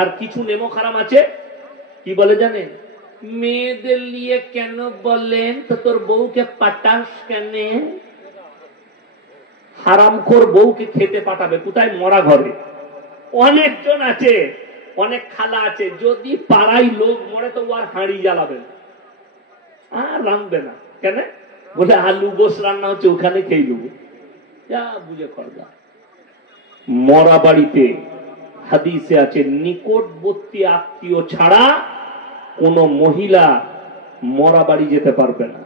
আর কিছু নেমো খারাম আছে, কি বলে জানেন, মেয়েদের নিয়ে কেন বলেন তো তোর বউকে পাঠাস কেন? হারামখোর বউকে খেতে পাঠাবে কোথায়? মরা ঘরে। অনেকজন আছে, অনেক খালা আছে, যদি পাড়ায় লোক মরে তো আর হাঁড়ি জ্বালাবে না, আর রাঁধবে না। কেন? বলে আলু গোস রান্না হচ্ছে, ওখানে খেয়ে নেবো। যা বুঝে খরগা। মরা বাড়িতে হাদিসে আছে নিকটবর্তী আত্মীয় ছাড়া কোন মহিলা মরা বাড়ি যেতে পারবে না।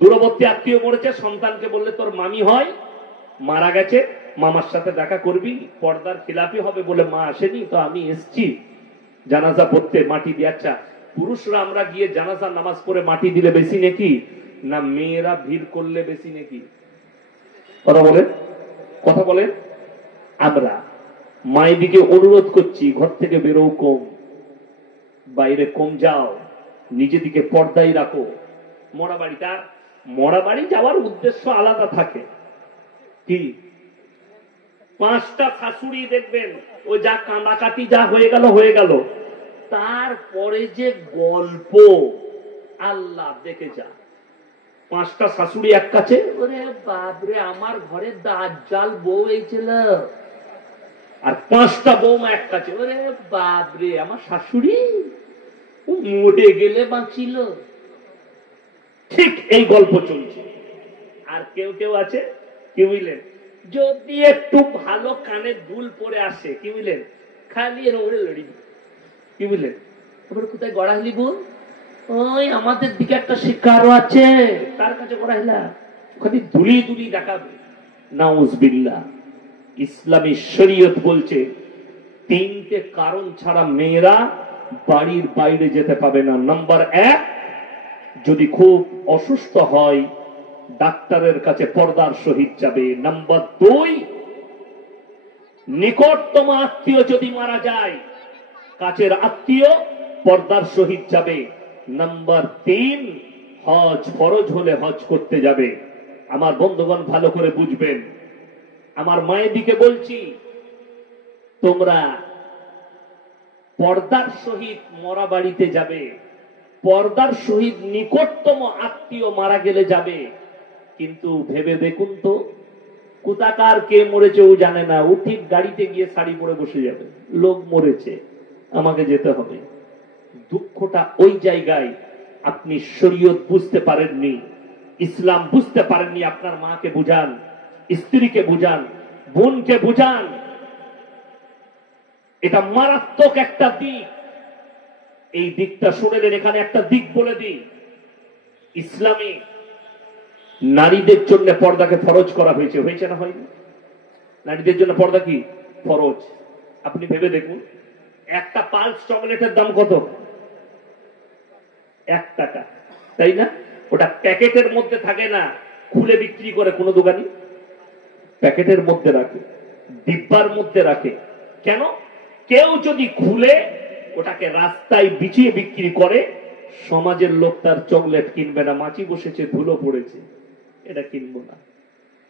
দূরবর্তী আত্মীয় মরেছে, সন্তানকে বললে তোর মামি হয়, মারা গেছে, মামার সাথে দেখা করবি, পর্দার খিলাফি হবে বলে মা আসেনি, তো আমি এসছি জানাজা পড়তে, মাটি দিয়ে। আচ্ছা, পুরুষরা আমরা গিয়ে জানাজা নামাজ পড়ে মাটি দিলে বেশি নাকি না মেয়েরা ভিড় করলে বেশি নাকি? কথা বলেন, কথা বলেন। আমরা মায়ের দিকে অনুরোধ করছি, ঘর থেকে বেরো কম, বাইরে কম যাও, নিজে দিকে পর্দায় রাখো। মরা বাড়ি, তার মরা বাড়ি যাওয়ার উদ্দেশ্য আলাদা থাকে। কি 5টা শাশুড়ি দেখবেন, ও যা কাঁদাকাটি যা হয়ে গেল হয়ে গেল, তারপরে যে গল্প আল্লাহ দেখে যা। 5টা শাশুড়ি এক কাছে, ওরে বাপরে আমার ঘরে দাজ্জাল বউ এইছিল। আর 5টা বৌমা এক কাছে, ওরে বাপরে আমার শাশুড়ি মরে গেলে বাঁচিল। ঠিক এই গল্প চলছে। আর কেউ কেউ আছে, কি বুঝলেন, যদি একটু ভালো কানে দুল পরে আসে, কি বুঝলেন, খালি ওরে লড়ি, কি বুঝলেন, ওপরে কোথায় গড়াইলি বোন, ওই আমাদের দিকে একটা শিকারও আছে, তার কাছে গড়াইলা, ওখানে দুলি দুলি দেখাবে। নাউজুবিল্লাহ। ইসলামী শরীয়ত বলছে 3টে কারণ ছাড়া মেয়েরা বাড়ির বাইরে যেতে পাবে না। নাম্বার 1, যদি খুব অসুস্থ হয় ডাক্তারের কাছে পর্দার সহিত যাবে। নাম্বার 2, নিকটতম আত্মীয় যদি মারা যায়, কাছের আত্মীয়, পর্দার সহিত যাবে। নাম্বার 3, হজ ফরজ হলে হজ করতে যাবে। আমার বন্ধুগণ ভালো করে বুঝবেন, আমার মায়ের দিকে বলছি, তোমরা পর্দার সহিত মরা বাড়িতে যাবে, পর্দার সহিত নিকটতম আত্মীয় মারা গেলে যাবে, কিন্তু ভেবে দেখুন তো কোথাকার কে মরেছে ও জানে না, ও ঠিক গাড়িতে গিয়ে শাড়ি পরে বসে যাবে, লোক মরেছে আমাকে যেতে হবে। দুঃখটা ওই জায়গায়, আপনি শরীয়ত বুঝতে পারেননি, ইসলাম বুঝতে পারেননি। আপনার মাকে বুঝান, স্ত্রীকে বুঝান, বোনকে বুঝান। এটা মারাত্মক একটা দিক। এই দিকটা শুনেলেন, এখানে একটা দিক বলে দিই। ইসলামে নারীদের জন্য পর্দাকে ফরজ করা হয়েছে, হয়েছে না হয়নি? নারীদের জন্য পর্দা কি ফরজ। আপনি ভেবে দেখুন, একটা পালস চকলেটের দাম কত? 1 টাকা, তাই না? ওটা প্যাকেটের মধ্যে থাকে না, খুলে বিক্রি করে কোন দোকানি, প্যাকেটের মধ্যে রাখে, ডিব্বার মধ্যে রাখে। কেন? কেউ যদি খুলে ওটাকে রাস্তায় বিছিয়ে বিক্রি করে, সমাজের লোক তার চকলেট কিনবে না, মাছি বসেছে, ধুলো পড়েছে, এটা কিনবো না।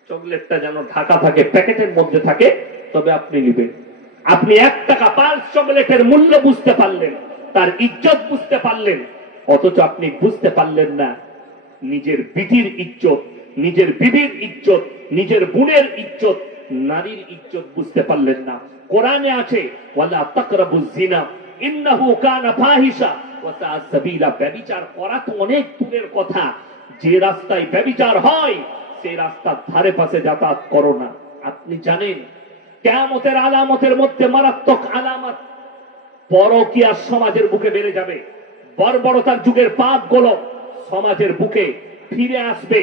চকলেটটা যেন ঢাকা থাকে, প্যাকেটের মধ্যে থাকে, তবে আপনি নেবেন। আপনি 1 টাকা পালস চকলেটের মূল্য বুঝতে পারলেন, তার ইজ্জত বুঝতে পারলেন, অথচ আপনি বুঝতে পারলেন না নিজের বিটির ইজ্জত, নিজের বিবির ইজ্জত, নিজের বোনের ইজ্জত, নারীর ইজ্জত বুঝতে পারলেন না। কোরআনে আছে ওয়ালা তাকরাবুজ জিনা ইন্নাহু কানা ফাহিশা ওয়া সাআ সাবিলা। ব্যভিচার করা তো অনেক দূরের কথা, যে রাস্তায় ব্যভিচার হয় সেই রাস্তার ধারে পাশে যাতায়াত করো না। আপনি জানেন কিয়ামতের আলামতের মধ্যে মারাত্মক আলামত, পরকীয়া সমাজের বুকে বেড়ে যাবে। বর্বরতার যুগের পাপগুলো সমাজের বুকে ফিরে আসবে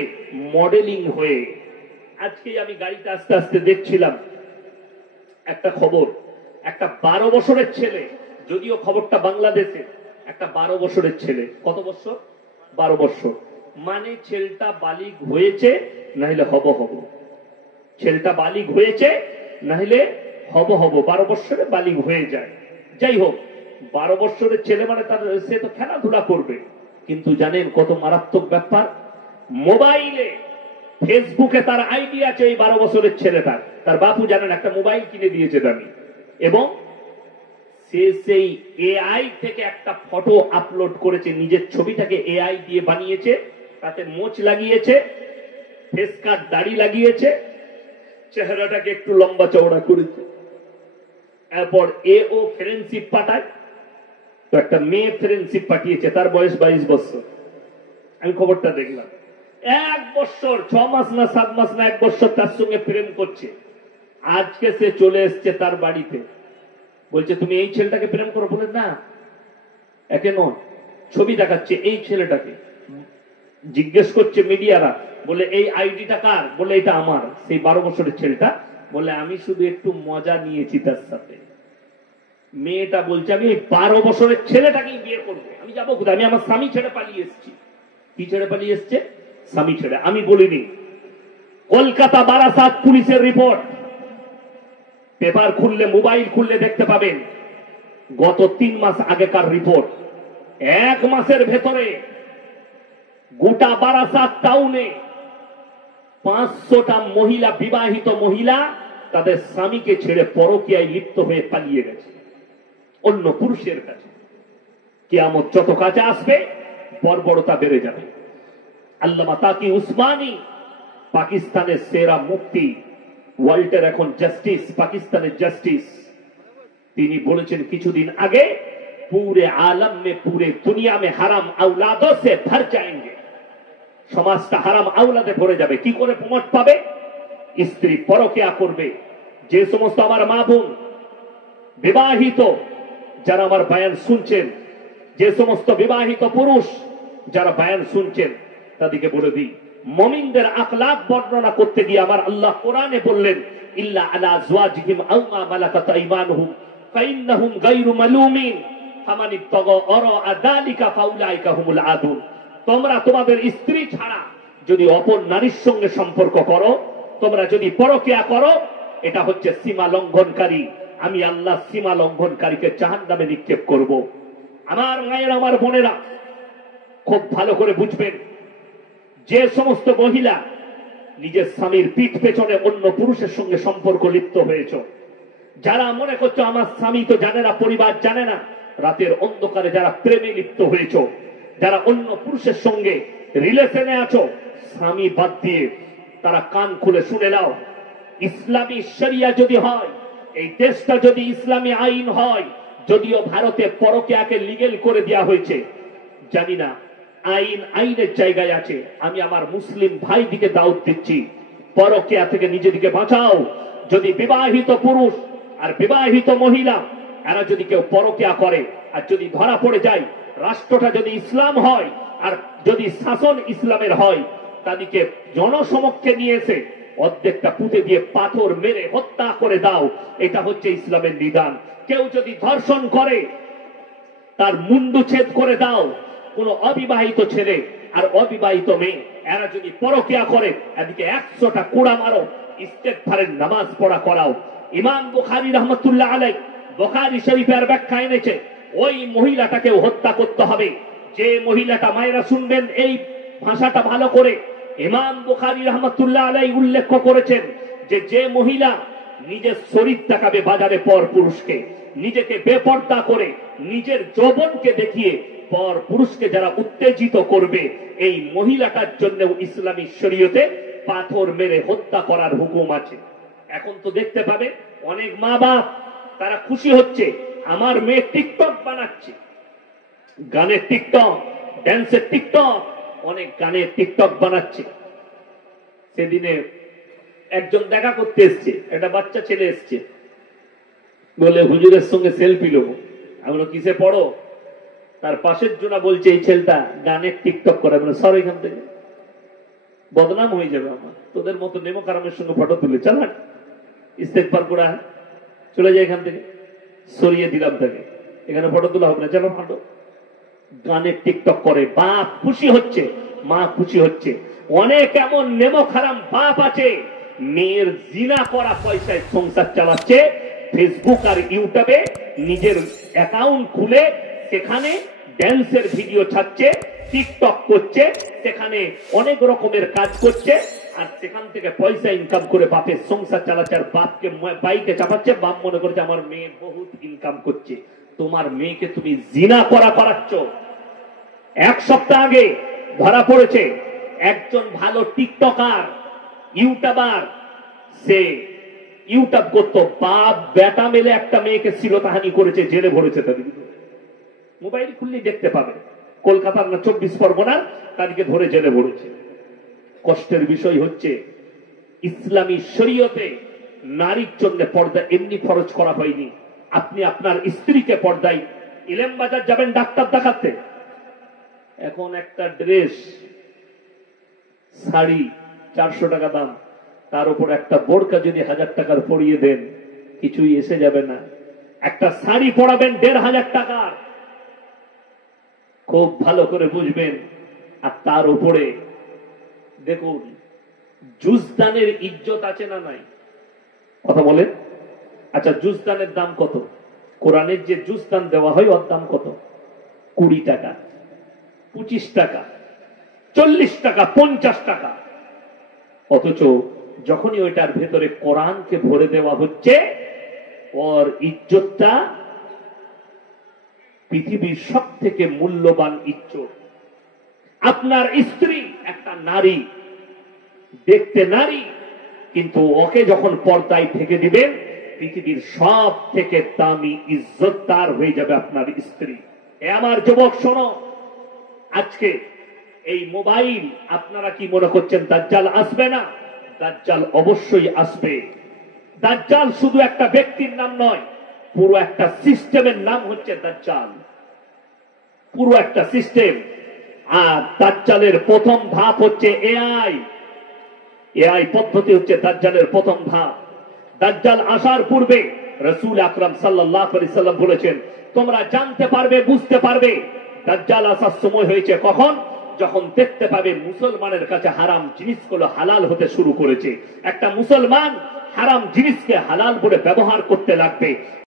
মডেলিং হয়ে। আজকে আমি গাড়িতে আস্তে আস্তে দেখছিলাম একটা খবর, একটা 12 বছরের ছেলে, যদিও খবরটা বাংলাদেশে, একটা 12 বছরের ছেলে। কত বছর? 12 বছর। মানে ছেলেটা বালিগ হয়েছে, নাহলে হব হব। ছেলেটা বালিগ হয়েছে, নাহলে হব হব। 12 বছরে বালিগ হয়ে যায়। যাই হোক, 12 বছরের ছেলে মানে তার, সে তো খেলাধুলা করবে। কিন্তু জানেন কত মারাত্মক ব্যাপার? মোবাইলে, ফেসবুকে তার আইডি আছে। এই 12 বছরের ছেলেটার, তার বাপু জানেন একটা মোবাইল কিনে দিয়েছে দামি, এবং সে সেই এআই থেকে একটা ফটো আপলোড করেছে, নিজের ছবিটাকে এআই দিয়ে বানিয়েছে, তাতে মোচ লাগিয়েছে, ফেস কাট দাড়ি লাগিয়েছে, চেহারাটাকে একটু লম্বা চওড়া করেছে। এরপর ও ফ্রেন্ডশিপ পাঠায়, তো একটা মেয়ে ফ্রেন্ডশিপ পাঠিয়েছে, তার বয়স 22 বছর। আমি খবরটা দেখলাম, 1 বছর 6 মাস না 7 মাস না 1 বছর তার সঙ্গে প্রেম করছে। আজকে সে চলে এসছে তার বাড়িতে, বলছে তুমি এই ছেলেটাকে প্রেম করো? বলে না, একে নয়, ছবি দেখাচ্ছে এই ছেলেটাকে। জিজ্ঞেস করছে মিডিয়ারা, বলে এই আইডিটা কার? বলে এটা আমার। সেই 12 বছরের ছেলেটা বলে আমি শুধু একটু মজা নিয়েছি তার সাথে। মেয়েটা বলছে আমি এই 12 বছরের ছেলেটাকেই বিয়ে করবো, আমি যাবো কোথায়? আমি আমার স্বামী ছেড়ে পালিয়ে এসেছি। কি ছেড়ে পালিয়ে এসছে? স্বামী ছেড়ে। আমি বলিনি, কলকাতা বারাসাত পুলিশের রিপোর্ট, পেপার খুললে মোবাইল খুললে দেখতে পাবেন, গত 3 মাস আগেকার রিপোর্ট। 1 মাসের ভেতরে গোটা বারাসাত টাউনে 500টা মহিলা, বিবাহিত মহিলা তাদের স্বামীকে ছেড়ে পরকীয়ায় লিপ্ত হয়ে পালিয়ে গেছে অন্য পুরুষের কাছে। কিয়ামত যত কাছে আসবে বর্বরতা বেড়ে যাবে। আল্লামা তাকি উসমানী, পাকিস্তানের সেরা মুফতি, ওয়ার্ল্ডের এখন জাস্টিস, পাকিস্তানের জাস্টিস, তিনি বলেছেন কিছুদিন আগে, পুরে আলম মে পুরে দুনিয়া মে হারাম আওলাদো সে ভর যায়েঙ্গে। সমাজটা হারাম আওলাদে ভরে যাবে। কি করে প্রমোট পাবে? স্ত্রী পরকীয়া করবে। যে সমস্ত আমার মা বোন বিবাহিত যারা আমার বয়ান শুনছেন, যে সমস্ত বিবাহিত পুরুষ যারা বয়ান শুনছেন, তাদেরকে বলে দিই, মুমিনদের আখলাক বর্ণনা করতে গিয়ে আমার আল্লাহ কোরআনে বললেন, ইল্লা আলা আজওয়াজিহিম আও মা মালাকাত আইমানুহুম ফাইন্নাহুম গায়রু মালুমিন ফামান ইবতাগা ওয়ারা যালিকা ফাউলাইকা হুমুল আদুন। তোমরা তোমাদের স্ত্রী ছাড়া যদি অপর নারীর সঙ্গে সম্পর্ক করো, তোমরা যদি পরকীয়া করো, এটা হচ্ছে সীমা লঙ্ঘনকারী। আমি আল্লাহ সীমা লঙ্ঘনকারীকে জাহান্নামে নিক্ষেপ করব। আমার মায়ের, আমার বোনেরা, খুব ভালো করে বুঝবেন, যে সমস্ত মহিলা নিজের স্বামীর পিঠ পেছনে অন্য পুরুষের সঙ্গে সম্পর্ক লিপ্ত হয়েছ, যারা মনে করছো আমার স্বামী তো জানে না, পরিবার জানে না, রাতের অন্ধকারে যারা প্রেমে লিপ্ত হয়েছ, যারা অন্য পুরুষের সঙ্গে রিলেশনে আছো, স্বামী বাদ দিয়ে তারা কান খুলে শুনে নাও। ইসলামী শরিয়া যদি হয়, এই দেশটা যদি ইসলামী আইন হয়, যদিও ভারতে পরকীয়াকে লিগেল করে দেওয়া হয়েছে, জানি না আইন আইনের জায়গায় আছে। আমি আমার মুসলিম ভাই দিকে দাওয়াত দিচ্ছি, পরকীয়া থেকে নিজেদিকে বাঁচাও। যদি বিবাহিত পুরুষ আর বিবাহিত মহিলা এরা যদি কেউ পরকীয়া করে, আর যদি ধরা পড়ে যায়, রাষ্ট্রটা যদি ইসলাম হয় আর যদি শাসন ইসলামের হয়, তাদেরকে জনসমক্ষে নিয়ে এসে অর্ধেকটা পুঁতে দিয়ে পাথর মেরে হত্যা করে দাও। এটা হচ্ছে ইসলামের বিধান। কেউ যদি ধর্ষণ করে, তার মুন্ডু ছেদ করে দাও। কোন অবিবাহিত ছেলে আর অবিবাহিত মেয়ে এরা যদি পরকীয়া করে, এদিকে 100টা কোড়া মারো, ইস্তেগফারের নামাজ পড়া করাও। ইমাম বুখারী রাহমাতুল্লাহ আলাইহি বুখারী শরীফের ব্যাখ্যা এনেছে, ওই মহিলাটাকেও হত্যা করতে হবে। যে মহিলাটা, মায়েরা শুনবেন এই ভাষাটা ভালো করে, ইমাম বুখারী রাহমাতুল্লাহ আলাইহি উল্লেখ করেছেন যে মহিলা নিজের শরীর দেখাবে বাজারে পর পুরুষকে, নিজেকে বেপর্দা করে নিজের যৌবনকে দেখিয়ে পর পুরুষকে যারা উত্তেজিত করবে, এই মহিলাটার জন্য ইসলামী শরীয়তে পাথর মেরে হত্যা করার হুকুম আছে। এখন তো দেখতে পাবে অনেক মা বাপ তারা খুশি হচ্ছে, আমার মেয়ে টিকটক বানাচ্ছে, গানের টিকটক, ড্যান্সের টিকটক, অনেক গানের টিকটক বানাচ্ছে। সেদিনে একজন দেখা করতে এসছে, একটা বাচ্চা ছেলে এসছে, বলে হুজুরের সঙ্গে সেলফি নেবো। আমি বললাম কিসে পড়ো? তার পাশের জনা বলছে এই ছেলেটা গানের টিকটক করে। বলে সর এখান থেকে, বদনাম হয়ে যাবে আমার, তোদের মতো নেমো কারামের সঙ্গে ফটো তুলে চালা ইস্তেগফার করা, চলে যায় এখান থেকে। সরিয়ে দিলাম তাকে, এখানে ফটো তোলা হবে না, চলো ফটো। গানের টিকটক করে, বাপ খুশি হচ্ছে, মা খুশি হচ্ছে। অনেক এমন নেমো খারাম বাপ আছে, মেয়ের জিনা করা পয়সায় সংসার চালাচ্ছে, ফেসবুক আর ইউটিউবে নিজের অ্যাকাউন্ট খুলে সেখানে ড্যান্সের ভিডিও ছাড়ছে, টিকটক করছে, সেখানে অনেক রকমের কাজ করছে, আর সেখান থেকে পয়সা ইনকাম করে বাপের সংসার চালাচ্ছে। আর বাপকে বাইকে চাপাচ্ছে, বাপ মনে করছে আমার মেয়ে বহুত ইনকাম করছে। তোমার মেয়েকে তুমি জিনা করাচ্ছ। এক সপ্তাহ আগে ধরা পড়েছে একজন ভালো টিকটকার ইউটিউবার, সে ইউটিউব করতো, বাপ বেটা মেলে একটা মেয়েকে শ্লীলতাহানি করেছে, জেলে ভরেছে তাদের। মোবাইল খুললেই দেখতে পাবে, কলকাতার না 24 পরগনার, তাদেরকে ধরে জেলে ভরেছে। কষ্টের বিষয় হচ্ছে ইসলামী শরীয়তে নারীর জন্য পর্দা এমনি ফরজ করা হয়নি। আপনি আপনার স্ত্রীকে পর্দায়, ইলেম বাজার যাবেন ডাক্তার দেখাতে, এখন একটা ড্রেস শাড়ি 400 টাকা দাম, তার উপর একটা বোরকা যদি 1000 টাকার পরিয়ে দেন কিছুই এসে যাবে না। একটা শাড়ি পরাবেন 1500 টাকার, খুব ভালো করে বুঝবেন। আর তার উপরে দেখুন জুজদানের ইজ্জত আছে না নাই, কথা বলেন। আচ্ছা জুজদানের দাম কত? কোরআনের যে জুজদান দেওয়া হয় ওর দাম কত? 20 টাকা, 25 টাকা, 40 টাকা, 50 টাকা। অথচ যখনই ওইটার ভেতরে কোরআনকে ভরে দেওয়া হচ্ছে, ওর ইজ্জতটা পৃথিবীর সব থেকে মূল্যবান ইজ্জত। আপনার স্ত্রী একটা নারী, দেখতে নারী, কিন্তু ওকে যখন পর্দায় ঢেকে দিবেন, পৃথিবীর সব থেকে দামি ইজ্জত তার হয়ে যাবে আপনার স্ত্রী। এ আমার যুবক শোনো, আজকে এই মোবাইল, আপনারা কি মনে করছেন দাজ্জাল আসবে না? দাজ্জাল অবশ্যই আসবে। দাজ্জাল শুধু একটা ব্যক্তির নাম নয়, পুরো একটা সিস্টেমের নাম হচ্ছে দাজ্জাল, পুরো একটা সিস্টেম। আর দাজ্জালের প্রথম ধাপ হচ্ছে এআই। এআই পদ্ধতি হচ্ছে দাজ্জালের প্রথম ধাপ। দাজ্জাল আসার পূর্বে রাসূল আকরাম সাল্লাল্লাহু আলাইহি সাল্লাম বলেছেন, তোমরা জানতে পারবে, বুঝতে পারবে দাজ্জাল আসার সময় হয়েছে কখন? যখন দেখতে পাবে মুসলমানের কাছে হারাম জিনিসগুলো হালাল হতে শুরু করেছে। একটা মুসলমান হারাম জিনিসকে হালাল বলে ব্যবহার করতে লাগবে।